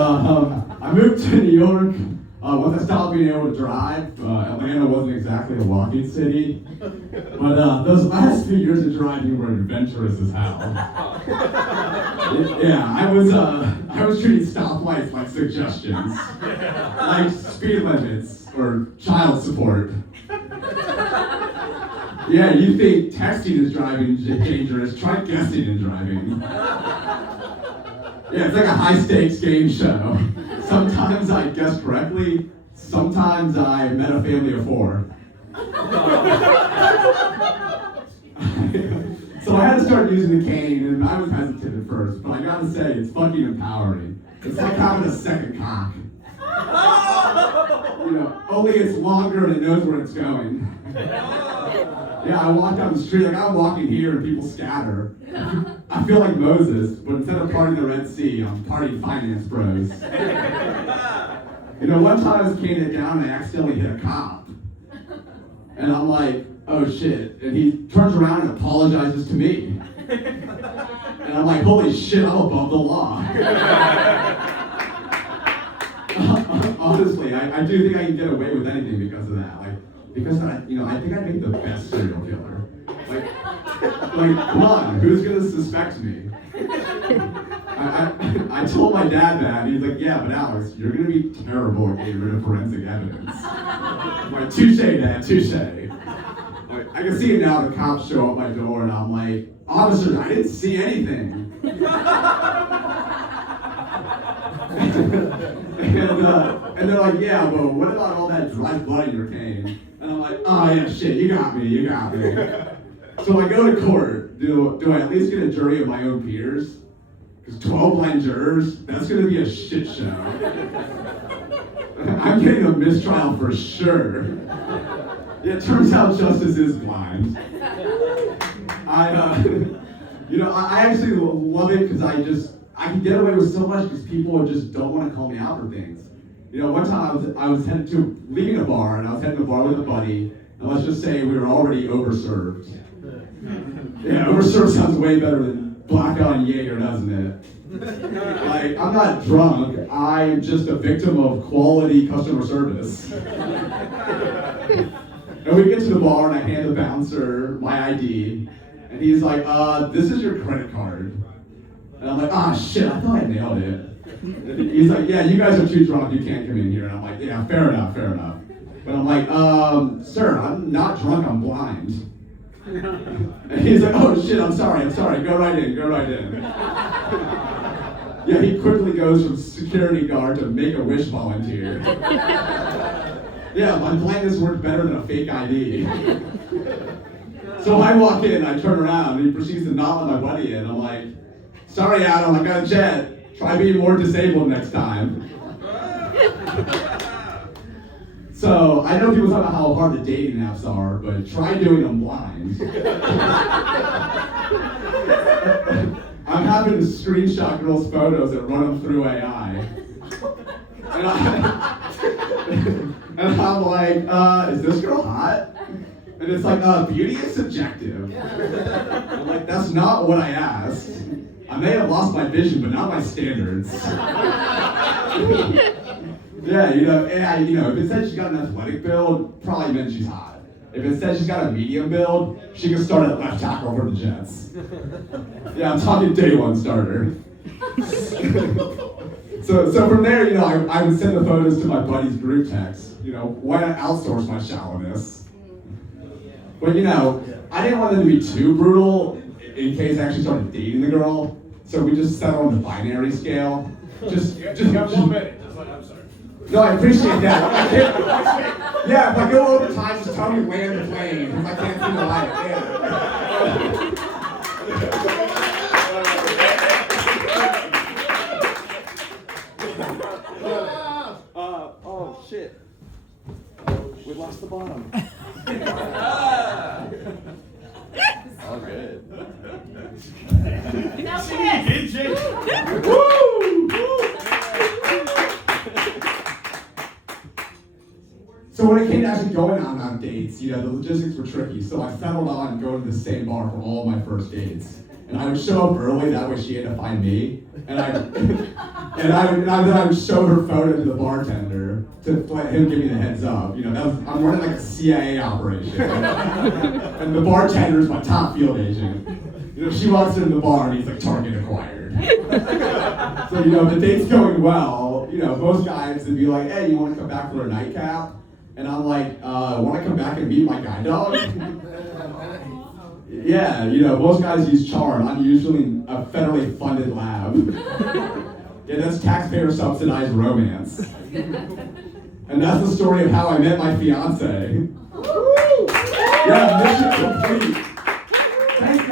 I moved to New York. Once I stopped being able to drive, Atlanta wasn't exactly a walking city. But those last few years of driving were adventurous as hell. Yeah, I was treating stoplights like suggestions, like speed limits or child support. Yeah, you think texting is driving dangerous, try guessing and driving. Yeah, it's like a high-stakes game show. Sometimes I guessed correctly, sometimes I met a family of 4. So I had to start using the cane, and I was hesitant at first, but I gotta say, it's fucking empowering. It's like having a second cock. You know, only it's longer and it knows where it's going. Yeah, I walk down the street, like I'm walking here and people scatter. I feel like Moses, but instead of parting the Red Sea, I'm parting finance bros. You know, one time I was caning it down and I accidentally hit a cop. And I'm like, oh shit. And he turns around and apologizes to me. And I'm like, holy shit, I'm above the law. Honestly, I do think I can get away with anything because of that. Because I think I'd make the best serial killer. Like, come on, who's gonna suspect me? I told my dad that, and he's like, yeah, but Alex, you're gonna be terrible at getting rid of forensic evidence. I'm like, touche, Dad, touche. Like, I can see it now, the cops show up my door, and I'm like, officers, I didn't see anything. And they're like, yeah, but what about all that dry blood in your cane? And I'm like, oh yeah, shit, you got me. So I go to court. Do I at least get a jury of my own peers? Because 12 blind jurors, that's gonna be a shit show. I'm getting a mistrial for sure. Yeah, it turns out justice is blind. I actually love it because I can get away with so much because people just don't want to call me out for things. You know, one time I was leaving a bar, and I was heading to a bar with a buddy, and let's just say we were already overserved. Yeah, overserved sounds way better than blackout and Jaeger, doesn't it? Like, I'm not drunk, I'm just a victim of quality customer service. And we get to the bar, and I hand the bouncer my ID, and he's like, this is your credit card. And I'm like, ah, shit, I thought I nailed it. He's like, yeah, you guys are too drunk, you can't come in here. And I'm like, yeah, fair enough. But I'm like, sir, I'm not drunk, I'm blind. And he's like, oh shit, I'm sorry, go right in. Yeah, he quickly goes from security guard to Make-A-Wish volunteer. Yeah, my blindness worked better than a fake ID. So I walk in, I turn around, and he proceeds to nod my buddy in. I'm like, sorry, Adam, I got a jet. Try being more disabled next time. So, I know people talk about how hard the dating apps are, but try doing them blind. I'm having to screenshot girls' photos and run them through AI. And I'm like, is this girl hot? And it's like, beauty is subjective. I'm like, that's not what I asked. I may have lost my vision, but not my standards. Yeah, AI, if it said she's got an athletic build, probably meant she's hot. If it said she's got a medium build, she can start at left tackle for the Jets. Yeah, I'm talking day one starter. So from there, I would send the photos to my buddy's group text. Why not outsource my shallowness? But I didn't want them to be too brutal in case I actually started dating the girl. So we just settled on the binary scale. Just got 1 minute. I'm sorry. No, I appreciate that. Yeah, if I go over time, just tell me to land the plane. If I can't see the light, yeah. Oh shit. We lost the bottom. All good. So when it came to actually going on dates, the logistics were tricky. So I settled on going to the same bar for all of my first dates. And I would show up early, that way she had to find me. And And then I would show her photo to the bartender to let him give me the heads up. You know, I'm running like a CIA operation. And the bartender is my top field agent. You know, she walks into the bar and he's like, target acquired. So, you know, if the date's going well, you know, most guys would be like, hey, you want to come back for a nightcap? And I'm like, want to come back and meet my guide dog? Yeah, you know, most guys use Charm. I'm usually a federally funded lab. Yeah, that's taxpayer subsidized romance. And that's the story of how I met my fiance. Yeah, mission complete. Thanks, guys.